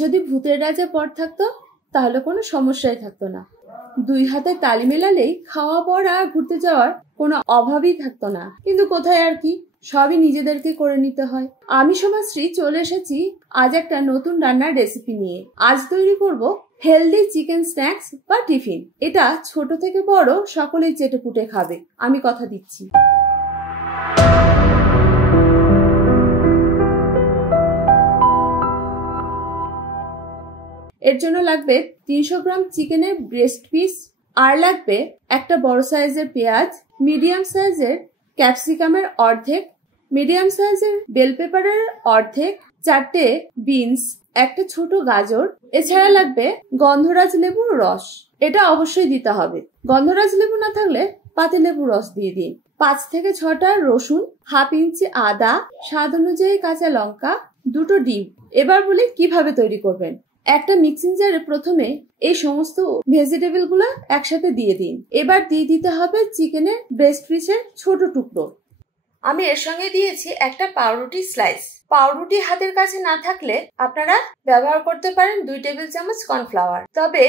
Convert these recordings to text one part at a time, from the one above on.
যদি ভূতের রাজা পর থাকতো তাহলে কোনো সমস্যাই থাকতো না। দুই হাতে তালি মেলালেই খাওয়া পড়া ঘুরতে যাওয়ার কোনো অভাবই থাকতো না। কিন্তু কোথায় আর কি, সবই নিজেদেরকে করে নিতে হয়। আমি সমাজশ্রী চলে এসেছি আজ একটা নতুন রান্নার রেসিপি নিয়ে। আজ তৈরি করব হেলদি চিকেন স্ন্যাক্স বা টিফিন। এটা ছোট থেকে বড় সকলেই চেটেপুটে খাবে, আমি কথা দিচ্ছি। এর জন্য লাগবে 300 গ্রাম চিকেনের ব্রেস্ট পিস, আর লাগবে একটা বড় সাইজের পেঁয়াজ, মিডিয়াম সাইজের ক্যাপসিকামের অর্ধেক, মিডিয়াম সাইজের বেল পেপারের অর্ধেক, 4টে বিনস, একটা ছোট গাজর। এছাড়া লাগবে গন্ধরাজ লেবুর রস, এটা অবশ্যই দিতে হবে। গন্ধরাজ লেবু না থাকলে পাতি লেবুর রস দিয়ে দিন। 5 থেকে 6টা রসুন, হাফ ইঞ্চি আদা, স্বাদ অনুযায়ী কাঁচা লঙ্কা, 2টো ডিম। এবার বলি কিভাবে তৈরি করবেন। একটা মিক্সিং জারে প্রথমে এই সমস্ত ভেজিটেবল গুলো একসাথে দিয়ে দিন। এবার দিয়ে দিতে হবে চিকেনের ব্রেস্ট পিসের ছোট টুকরো। আমি এর সঙ্গে দিয়েছি একটা পাউরুটি স্লাইস। পাউরুটি হাতের কাছে না থাকলে আপনারা ব্যবহার করতে পারেন 2 টেবিল চামচ কর্নফ্লাওয়ার। তবে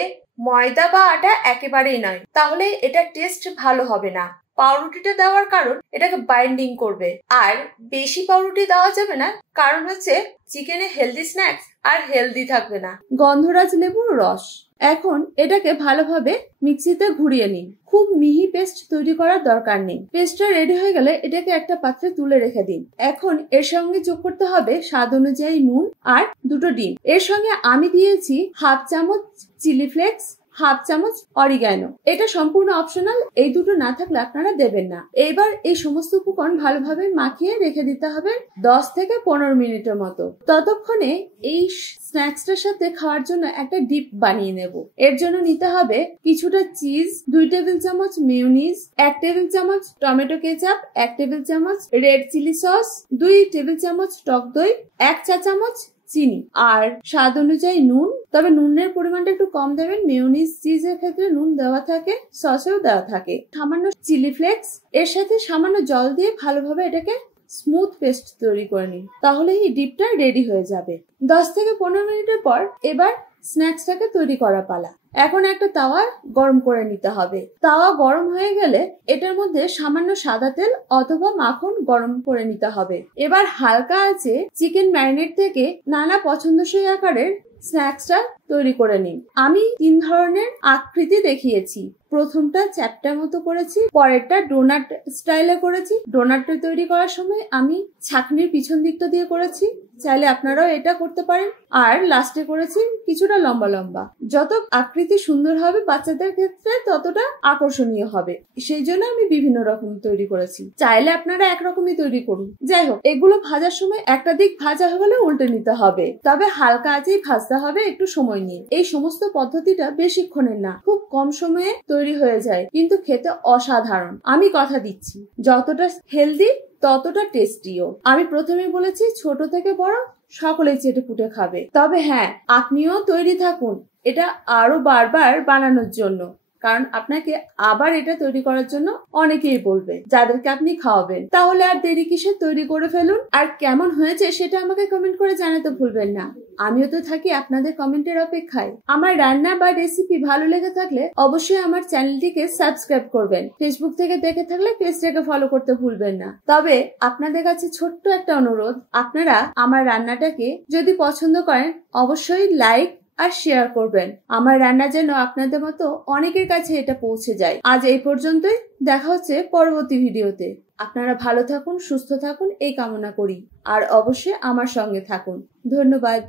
ময়দা বা আটা একেবারেই নয়, তাহলে এটা টেস্ট ভালো হবে না। পাউরুটিটা দেওয়ার কারণ এটাকে বাইন্ডিং করবে। আর বেশি পাউরুটি দেওয়া যাবে না, কারণ হচ্ছে চিকেনে হেলদি স্ন্যাক্স আর হেলদি থাকবে না। গন্ধরাজ লেবুর রস। এখন এটাকে ভালোভাবে মিক্সিতে ঘুরিয়ে নিন। খুব মিহি পেস্ট তৈরি করার দরকার নেই। পেস্টটা রেডি হয়ে গেলে এটাকে একটা পাত্রে তুলে রেখে দিন। এখন এর সঙ্গে যোগ করতে হবে স্বাদ অনুযায়ী নুন আর 2টো ডিম। এর সঙ্গে আমি দিয়েছি হাফ চামচ চিলি ফ্লেক্স, হাফ চামচ অরিগ্যানো। এটা সম্পূর্ণ অপশনাল, এই দুটো না থাকলে আপনারা দেবেন না। এবার এই সমস্ত উপকরণ ভালোভাবে মাখিয়ে রেখে দিতে হবে 10 থেকে 15 মিনিটের মতো। ততক্ষণে এই স্ন্যাক্সটার সাথে খাওয়ার জন্য একটা ডিপ বানিয়ে নেব। এর জন্য নিতে হবে কিছুটা চিজ, 2 টেবিল চামচ মেয়োনিজ, 1 টেবিল চামচ টমেটো কেচাপ, 1 টেবিল চামচ রেড চিলি সস, 2 টেবিল চামচ টক দই, 1 চা চামচ চিনি, আর স্বাদ অনুযায়ী নুন। তবে নুনের পরিমাণটা একটু কম দেবেন, মেয়োনিজ চিজের ক্ষেত্রে নুন দেওয়া থাকে, সসেও দেওয়া থাকে। সামান্য চিলি ফ্লেক্স, এর সাথে সামান্য জল দিয়ে ভালোভাবে এটাকে স্মুথ পেস্ট তৈরি করে নিন, তাহলে এই ডিপটা রেডি হয়ে যাবে। 10 থেকে 15 মিনিটের পর এবার স্ন্যাক্সটাকে তৈরি করা পালা। এখন একটা তাওয়া গরম করে নিতে হবে। তাওয়া গরম হয়ে গেলে এটার মধ্যে সামান্য সাদা তেল অথবা মাখন গরম করে নিতে হবে। এবার হালকা আছে চিকেন ম্যারিনেট থেকে নানা পছন্দসই আকারের স্ন্যাক্সটা তৈরি করে নিন। আমি 3 ধরনের আকৃতি দেখিয়েছি। প্রথমটা চ্যাপ্টা মতো করেছি, পরেরটা ডোনাট স্টাইলে করেছি। ডোনাটটা তৈরি করার সময় আমি ছাকনির পিছন দিকটা দিয়ে করেছি, চাইলে আপনারাও এটা করতে পারেন। আর লাস্টে করেছি কিছুটা লম্বা লম্বা। যত আকৃতি সুন্দর হবে বাচ্চাদের ক্ষেত্রে ততটা আকর্ষণীয় হবে, সেই জন্য আমি বিভিন্ন রকম তৈরি করেছি। চাইলে আপনারা একরকমই তৈরি করুন। যাই হোক, এগুলো ভাজার সময় একটা দিক ভাজা হলে উল্টে নিতে হবে, তবে হালকা আঁচেই ভাজতে হবে একটু সময় নিয়ে। এই সমস্ত পদ্ধতিটা বেশিক্ষণের না, খুব কম সময়ে তৈরি হয়ে যায়, কিন্তু খেতে অসাধারণ। আমি কথা দিচ্ছি, যতটা হেলদি ততটা টেস্টিও। আমি প্রথমে বলেছি ছোট থেকে বড় সকলেই চেটেপুটে খাবে। তবে হ্যাঁ, আপনিও তৈরি থাকুন এটা আরো বারবার বানানোর জন্য, কারণ আপনাকে আবার এটা তৈরি করার জন্য অনেকেই বলবে যাদেরকে আপনি খাওয়াবেন। তাহলে আর দেরি কিসে, তৈরি করে ফেলুন। আর কেমন হয়েছে সেটা আমাকে কমেন্ট করে জানাতে ভুলবেন না। আমিও তো থাকি আপনাদের কমেন্টের অপেক্ষায়। আমার রান্না বা রেসিপি ভালো লেগে থাকলে অবশ্যই আমার চ্যানেলটিকে সাবস্ক্রাইব করবেন। ফেসবুক থেকে দেখে থাকলে পেজটাকে ফলো করতে ভুলবেন না। তবে আপনাদের কাছে ছোট্ট একটা অনুরোধ, আপনারা আমার রান্নাটাকে যদি পছন্দ করেন অবশ্যই লাইক আর শেয়ার করবেন। আমার রান্না যেন আপনাদের মতো অনেকের কাছে এটা পৌঁছে যায়। আজ এই পর্যন্তই, দেখা হচ্ছে পরবর্তী ভিডিওতে। আপনারা ভালো থাকুন, সুস্থ থাকুন এই কামনা করি, আর অবশ্যই আমার সঙ্গে থাকুন। ধন্যবাদ।